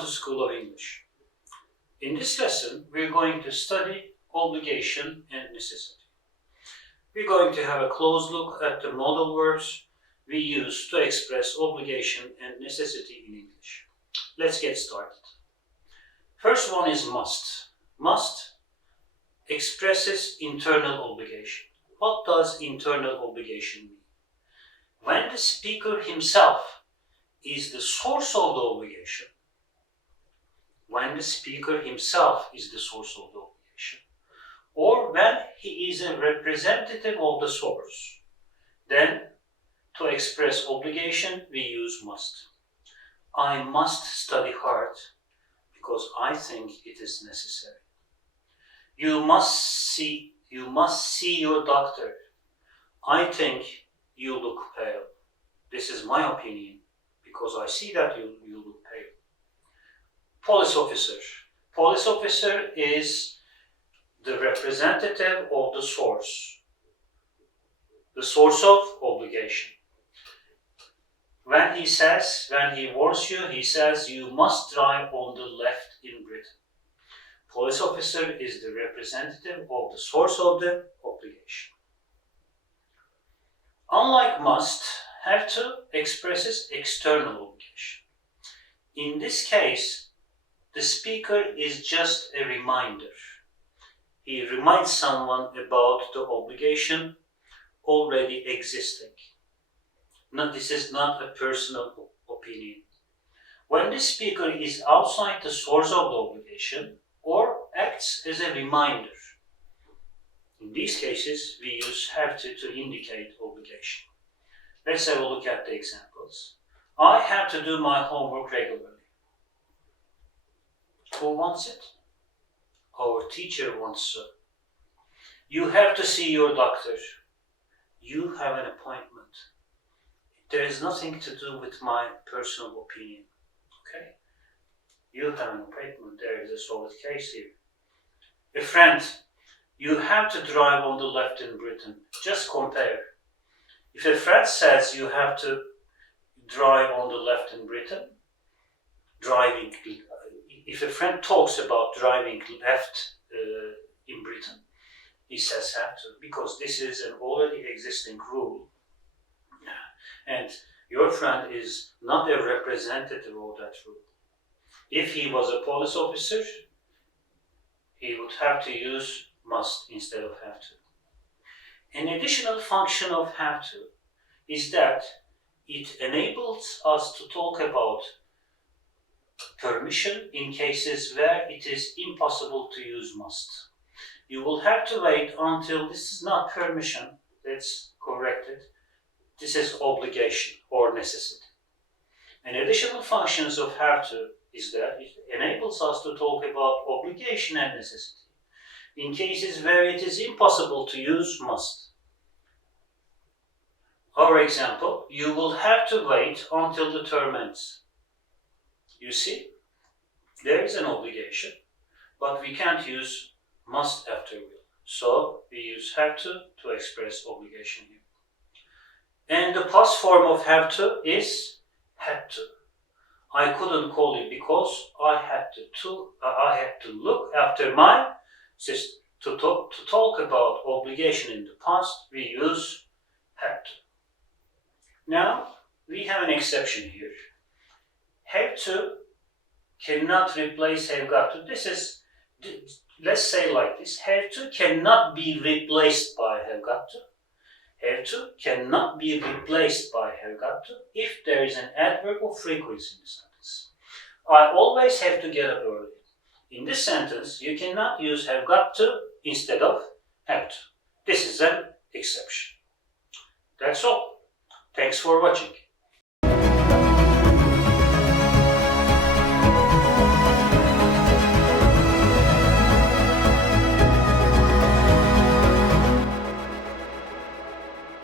Welcome to School of English. In this lesson, we're going to study obligation and necessity. We're going to have a close look at the modal verbs we use to express obligation and necessity in English. Let's get started. First one is must. Must expresses internal obligation. What does internal obligation mean? When the speaker himself is the source of the obligation, when the speaker himself is the source of the obligation, or when he is a representative of the source, then to express obligation we use must. I must study hard because I think it is necessary. You must see your doctor. I think you look pale. This is my opinion because I see that you look pale. Police officer. Police officer is the representative of the source of obligation. When he warns you, he says you must drive on the left in Britain. Police officer is the representative of the source of the obligation. Unlike must, have to expresses external obligation. In this case, the speaker is just a reminder. He reminds someone about the obligation already existing. This is not a personal opinion. When the speaker is outside the source of the obligation or acts as a reminder, in these cases we use have to indicate obligation. Let's have a look at the examples. I have to do my homework regularly. Who wants it? Our teacher wants so. You have to see your doctor. You have an appointment. There is nothing to do with my personal opinion. Okay? You have an appointment. There is a solid case here. A friend. You have to drive on the left in Britain. Just compare. If a friend says you have to drive on the left in Britain, if a friend talks about driving left in Britain, he says have to, because this is an already existing rule. And your friend is not a representative of that rule. If he was a police officer, he would have to use must instead of have to. An additional function of have to is that it enables us to talk about permission in cases where it is impossible to use must. You will have to wait until this is not permission, let's correct it. This is obligation or necessity. An additional functions of have to is that it enables us to talk about obligation and necessity in cases where it is impossible to use must. Our example, you will have to wait until the term ends. You see, there is an obligation, but we can't use must after will. So we use have to express obligation here. And the past form of have to is had to. I couldn't call you because I had to look after my sister. To talk about obligation in the past, we use had to. Now, we have an exception here. Have to cannot replace have got to. Let's say like this, have to cannot be replaced by have got to. Have to cannot be replaced by have got to if there is an adverb of frequency in the sentence. I always have to get up early. In this sentence, you cannot use have got to instead of have to. This is an exception. That's all. Thanks for watching.